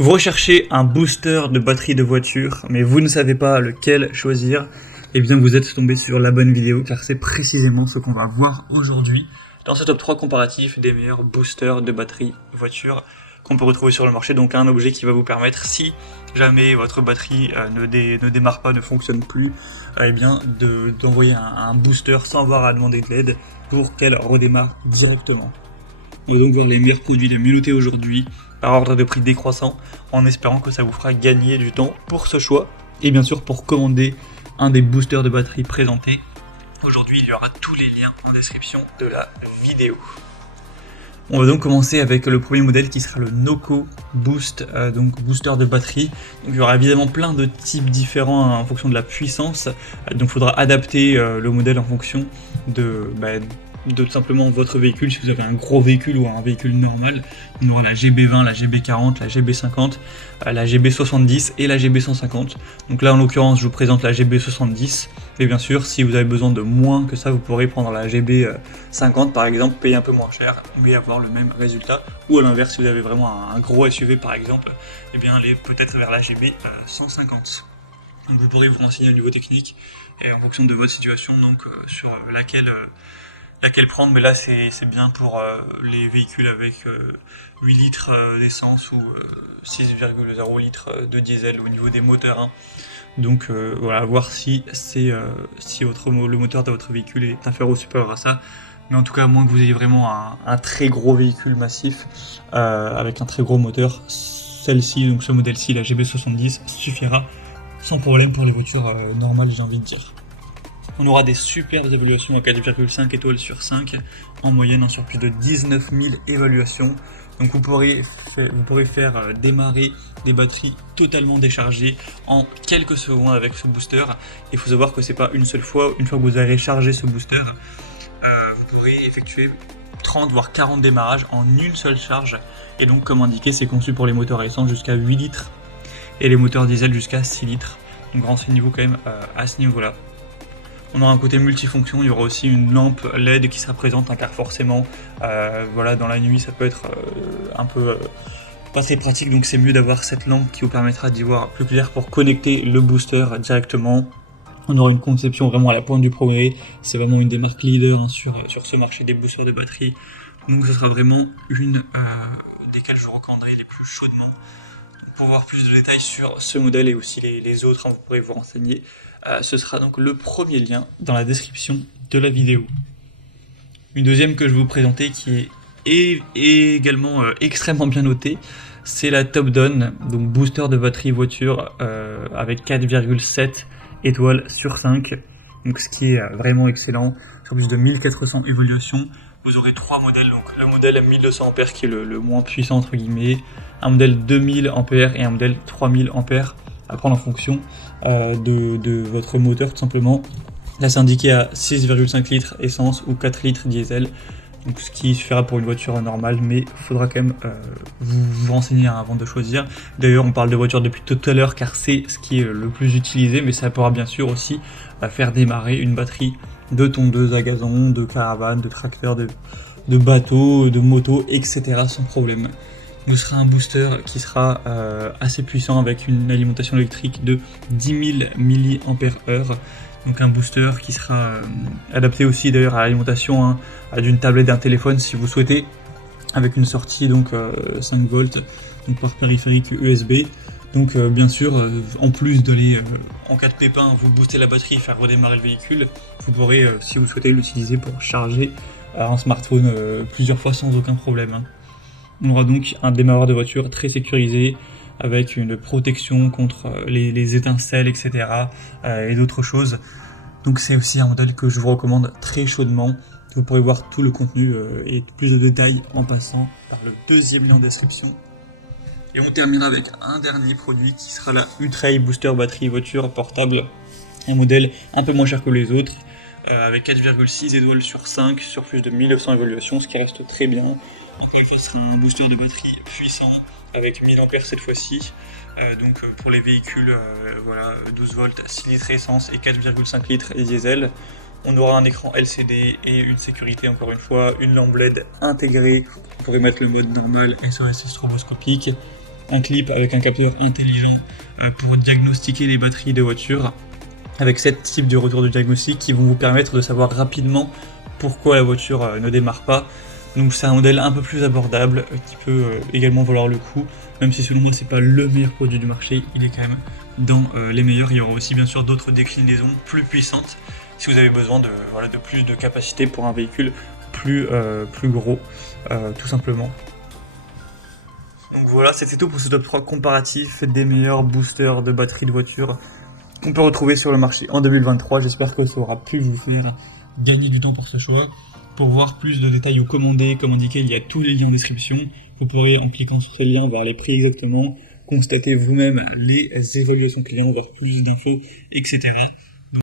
Vous recherchez un booster de batterie de voiture, mais vous ne savez pas lequel choisir, eh bien vous êtes tombé sur la bonne vidéo, car c'est précisément ce qu'on va voir aujourd'hui dans ce top 3 comparatif des meilleurs boosters de batterie voiture qu'on peut retrouver sur le marché. Donc un objet qui va vous permettre, si jamais votre batterie ne démarre pas, ne fonctionne plus, eh bien d'envoyer un booster sans avoir à demander de l'aide pour qu'elle redémarre directement. On va donc voir les meilleurs produits les mieux notés aujourd'hui par ordre de prix décroissant, en espérant que ça vous fera gagner du temps pour ce choix. Et bien sûr, pour commander un des boosters de batterie présentés, aujourd'hui il y aura tous les liens en description de la vidéo. On va donc commencer avec le premier modèle qui sera le Noco Boost, donc booster de batterie. Donc il y aura évidemment plein de types différents en fonction de la puissance, donc il faudra adapter le modèle en fonction de tout simplement votre véhicule. Si vous avez un gros véhicule ou un véhicule normal, on aura la GB20, la GB40, la GB50, la GB70 et la GB150. Donc là en l'occurrence je vous présente la GB70, et bien sûr si vous avez besoin de moins que ça, vous pourrez prendre la GB50 par exemple, payer un peu moins cher mais avoir le même résultat. Ou à l'inverse, si vous avez vraiment un gros SUV par exemple, et bien aller peut-être vers la GB150. Donc vous pourrez vous renseigner au niveau technique et en fonction de votre situation, donc sur laquelle prendre, mais là c'est bien pour les véhicules avec 8 litres d'essence ou 6,0 litres de diesel au niveau des moteurs. Hein. Donc voilà, voir si le moteur de votre véhicule est inférieur ou supérieur à ça. Mais en tout cas, à moins que vous ayez vraiment un très gros véhicule massif avec un très gros moteur, celle-ci, donc ce modèle-ci, la GB70, suffira sans problème pour les voitures normales, j'ai envie de dire. On aura des superbes évaluations à 4,5 étoiles sur 5, en moyenne sur plus de 19 000 évaluations. Donc vous pourrez faire démarrer des batteries totalement déchargées en quelques secondes avec ce booster. Il faut savoir que c'est pas une seule fois, une fois que vous avez chargé ce booster, vous pourrez effectuer 30 voire 40 démarrages en une seule charge. Et donc comme indiqué, c'est conçu pour les moteurs à essence jusqu'à 8 litres et les moteurs diesel jusqu'à 6 litres. Donc renseignez-vous quand même à ce niveau-là. On aura un côté multifonction, il y aura aussi une lampe LED qui sera présente, car forcément, voilà, dans la nuit ça peut être un peu pas très pratique, donc c'est mieux d'avoir cette lampe qui vous permettra d'y voir plus clair pour connecter le booster directement. On aura une conception vraiment à la pointe du progrès, c'est vraiment une des marques leaders hein, sur ce marché des boosters de batterie, donc ce sera vraiment une desquelles je recommanderai les plus chaudement. Pour voir plus de détails sur ce modèle et aussi les autres, hein, vous pourrez vous renseigner. Ce sera donc le premier lien dans la description de la vidéo. Une deuxième que je vais vous présenter qui est également extrêmement bien notée, c'est la Top Down, donc booster de batterie voiture avec 4,7 étoiles sur 5, donc ce qui est vraiment excellent, sur plus de 1400 évaluations. Vous aurez trois modèles, donc le modèle 1200 A qui est le moins puissant entre guillemets, un modèle 2000 A et un modèle 3000 A à prendre en fonction de votre moteur tout simplement. Là c'est indiqué à 6,5 litres essence ou 4 litres diesel, donc ce qui suffira pour une voiture normale, mais il faudra quand même vous renseigner avant de choisir. D'ailleurs on parle de voiture depuis tout à l'heure car c'est ce qui est le plus utilisé, mais ça pourra bien sûr aussi faire démarrer une batterie de tondeuse à gazon, de caravane, de tracteur, de bateau, de moto, etc. sans problème. Ce sera un booster qui sera assez puissant avec une alimentation électrique de 10 000 mAh. Donc un booster qui sera adapté aussi d'ailleurs à l'alimentation d'une tablette, d'un téléphone si vous souhaitez, avec une sortie donc 5 volts donc par périphérique USB. Donc bien sûr, en plus d'aller en cas de pépin vous booster la batterie et faire redémarrer le véhicule, vous pourrez si vous souhaitez l'utiliser pour charger un smartphone plusieurs fois sans aucun problème. Hein. On aura donc un démarreur de voiture très sécurisé avec une protection contre les étincelles, etc. Et d'autres choses. Donc c'est aussi un modèle que je vous recommande très chaudement. Vous pourrez voir tout le contenu et plus de détails en passant par le deuxième lien en description. Et on terminera avec un dernier produit qui sera la U-Trail Booster Batterie Voiture Portable. Un modèle un peu moins cher que les autres, avec 4,6 étoiles sur 5 sur plus de 1900 évaluations, ce qui reste très bien. Donc ce sera un booster de batterie puissant avec 1000 A cette fois-ci. Donc pour les véhicules, voilà, 12 volts, 6 litres essence et 4,5 litres diesel. On aura un écran LCD et une sécurité encore une fois, une lampe LED intégrée. Vous pourrez mettre le mode normal, SOS stroboscopique. un clip avec un capteur intelligent pour diagnostiquer les batteries de voiture, avec 7 types de retour de diagnostic qui vont vous permettre de savoir rapidement pourquoi la voiture ne démarre pas. Donc c'est un modèle un peu plus abordable qui peut également valoir le coup, même si selon moi c'est pas le meilleur produit du marché, il est quand même dans les meilleurs. Il y aura aussi bien sûr d'autres déclinaisons plus puissantes si vous avez besoin de plus de capacité pour un véhicule plus gros, tout simplement. Donc voilà, c'était tout pour ce top 3 comparatif des meilleurs boosters de batterie de voiture qu'on peut retrouver sur le marché en 2023. J'espère que ça aura pu vous faire gagner du temps pour ce choix. Pour voir plus de détails ou commander, comme indiqué, il y a tous les liens en description. Vous pourrez, en cliquant sur ces liens, voir les prix exactement, constater vous-même les évaluations clients, voir plus d'infos, etc.